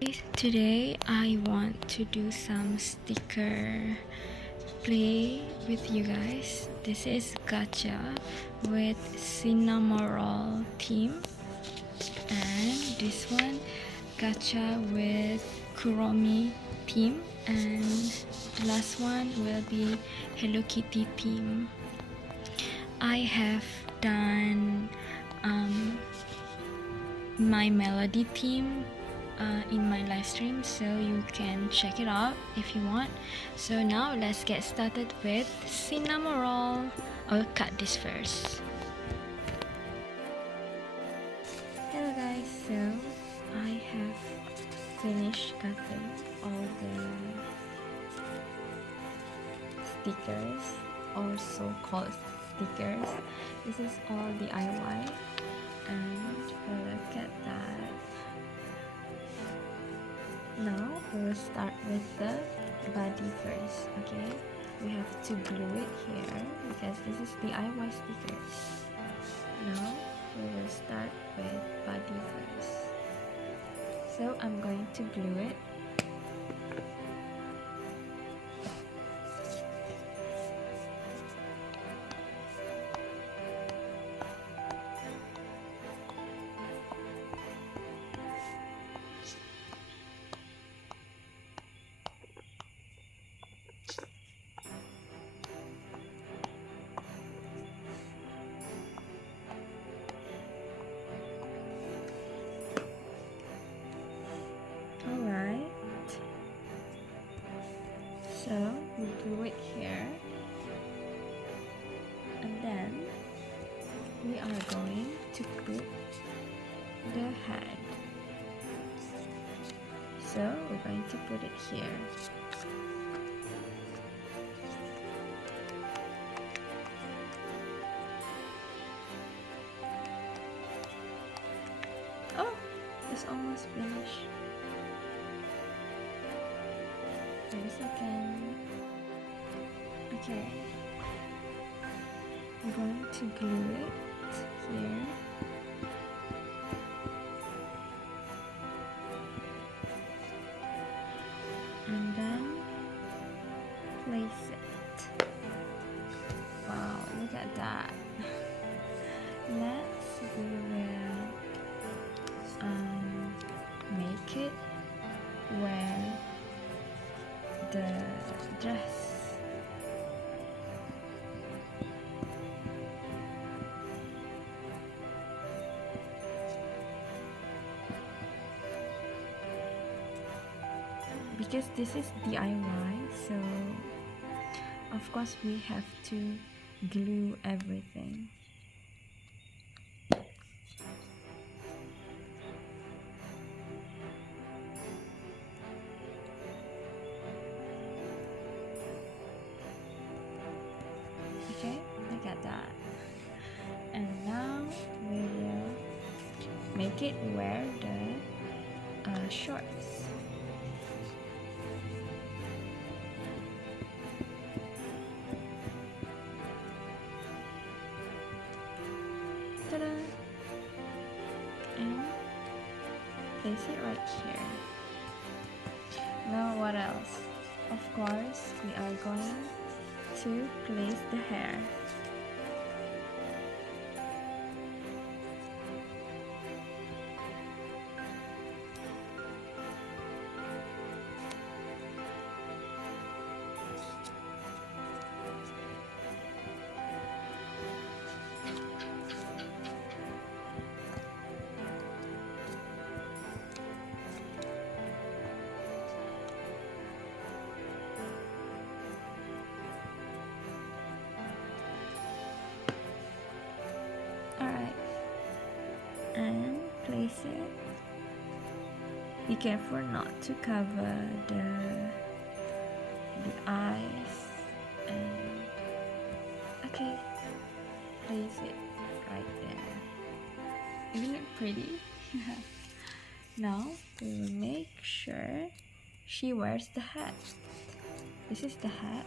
Today I want to do some sticker play with you guys. This is Gacha with Cinnamoroll theme, and this one Gacha with Kuromi theme, and the last one will be Hello Kitty theme. I have done my melody theme in my live stream, so you can check it out if you want. So now let's get started with Cinnamoroll. I'll cut this first. Hello guys, so I have finished cutting all the stickers, or so-called stickers. This is all DIY, and look at that. Now we will start with the body first. Okay, we have to glue it here because this is DIY stickers. Now we will start with body first. So I'm going to glue it. Alright, so we glue it here, and then we are going to put the head. So we're going to put it here. Oh, it's almost finished. Wait a second. Okay, I'm going to glue it here. And then place it. Wow, look at that. Next we will make it wear the dress. Because this is DIY, so of course we have to glue everything. Okay, look at that. And now we will make it wear the shorts. Ta-da! And place it right here. Now what else? Of course, we are going to place the hair. And place it. Be careful not to cover the eyes, and okay, place it right there. Isn't it pretty? Now we will make sure she wears the hat. This is the hat.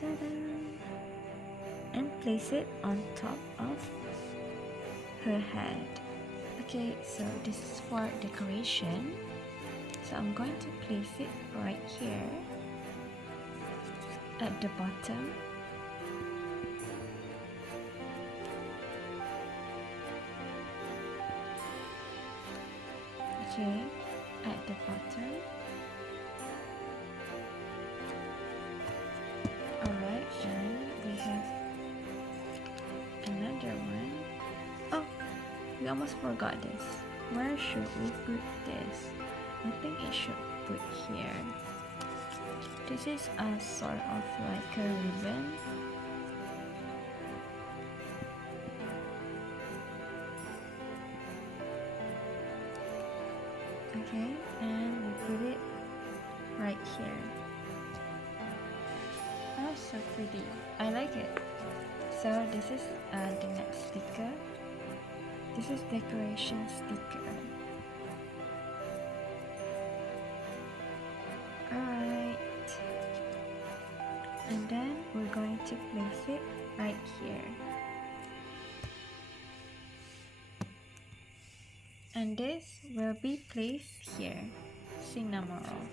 Ta-da! and place it on top of her head. Okay, so this is for decoration. So I'm going to place it right here at the bottom. Okay, at the bottom. Alright, and we have another one. Oh, we almost forgot this. Where should we put this? I think it should put here. This is a sort of like a ribbon. Okay, and we put it right here. Oh, so pretty. I like it. So this is the next sticker. This is decoration sticker. Alright. And then we're going to place it right here. And this will be placed here. Cinnamon roll.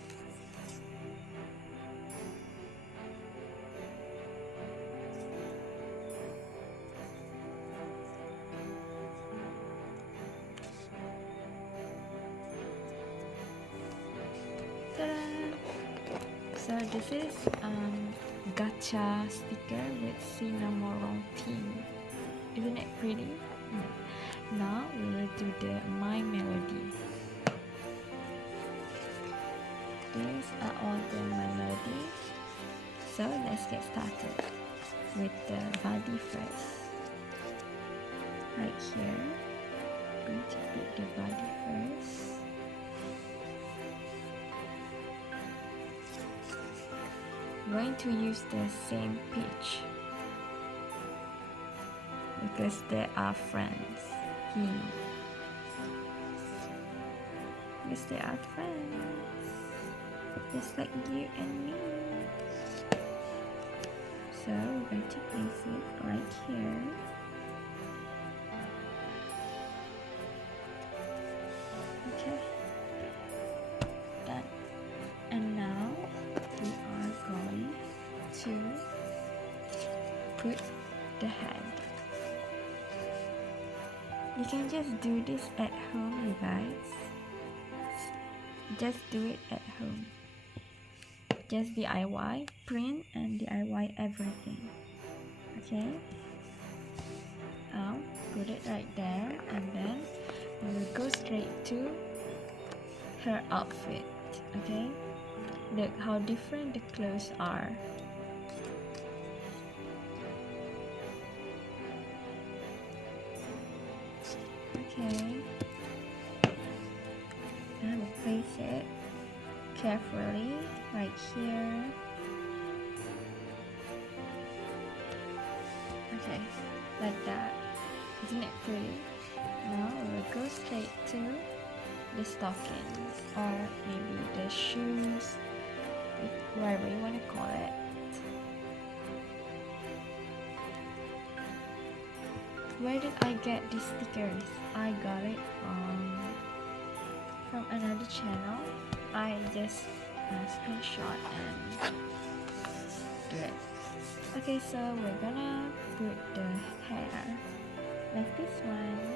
So this is Gacha sticker with cinnamon theme. Isn't it pretty? Now we will do the My Melody. These are all the My Melody. So let's get started with the body first. Right here, I'm going to put the body first. I'm going to use the same peach because they are friends. Because they are friends, just like you and me. So we're going to place it right here. Okay, done. And now we are going to put the head. You can just do this at home, you guys. Just do it at home. Just DIY, print and DIY everything. Okay? Now, put it right there and then we will go straight to her outfit. Okay? Look how different the clothes are. Okay, and we'll place it carefully right here. Okay, like that. Isn't it pretty? Now we'll go straight to the stockings or maybe the shoes, whatever you want to call it. Where did I get these stickers? I got it from another channel. I just screenshot and do it. Okay, so we're gonna put the hair like this one.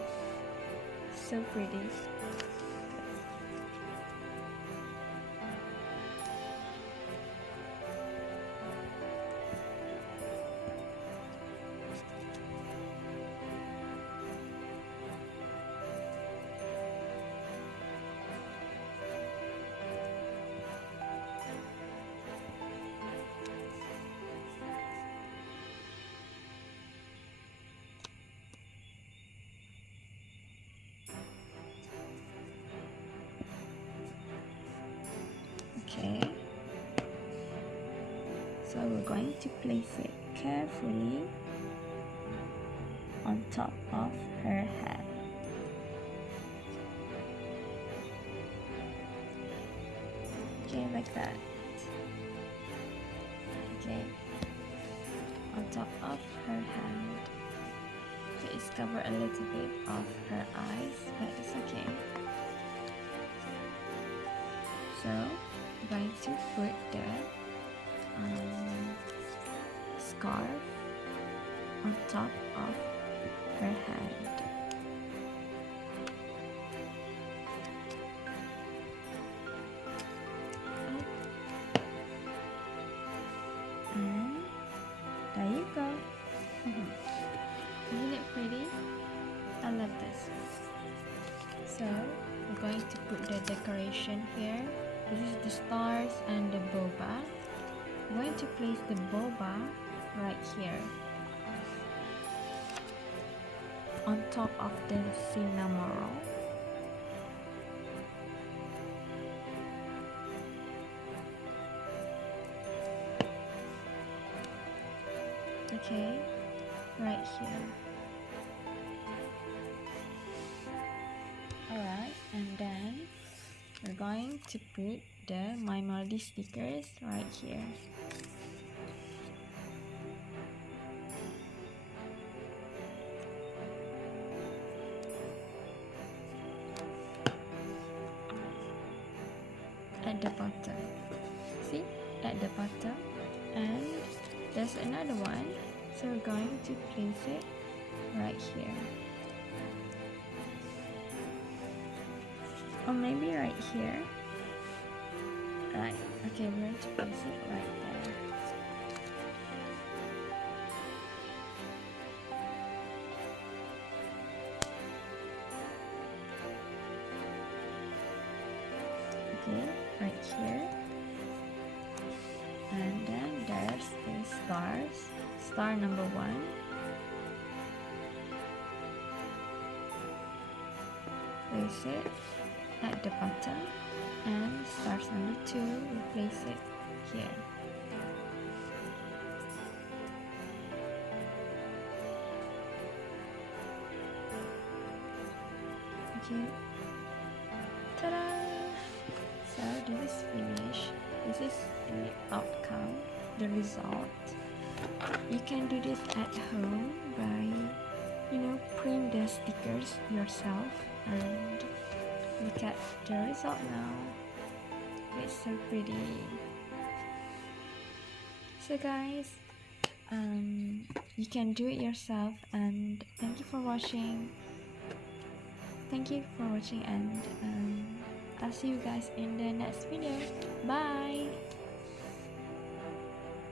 So pretty. Okay, so we're going to place it carefully on top of her head. Okay, like that. Okay, on top of her hand. So it's covered a little bit of her eyes, but it's okay. So I'm going to put the scarf on top of her hand. And there you go. Isn't it pretty? I love this. So we're going to put the decoration here. This is the stars and the boba. I'm going to place the boba right here on top of the cinnamon. Okay, right here. Alright, and then we're going to put the My Melody stickers right here. At the bottom. See? At the bottom. And there's another one. So we're going to place it right here. Or maybe right here. Right. Okay, we're going to place it right there. Okay, right here. And then there's the stars. Star number 1. Place it at the bottom. And stars number 2, we place it here. Okay. Ta-da! So this is finished. This is the outcome, the result. You can do this at home by, print the stickers yourself and look at the result now. It's so pretty. So guys, you can do it yourself, and thank you for watching. And I'll see you guys in the next video. Bye.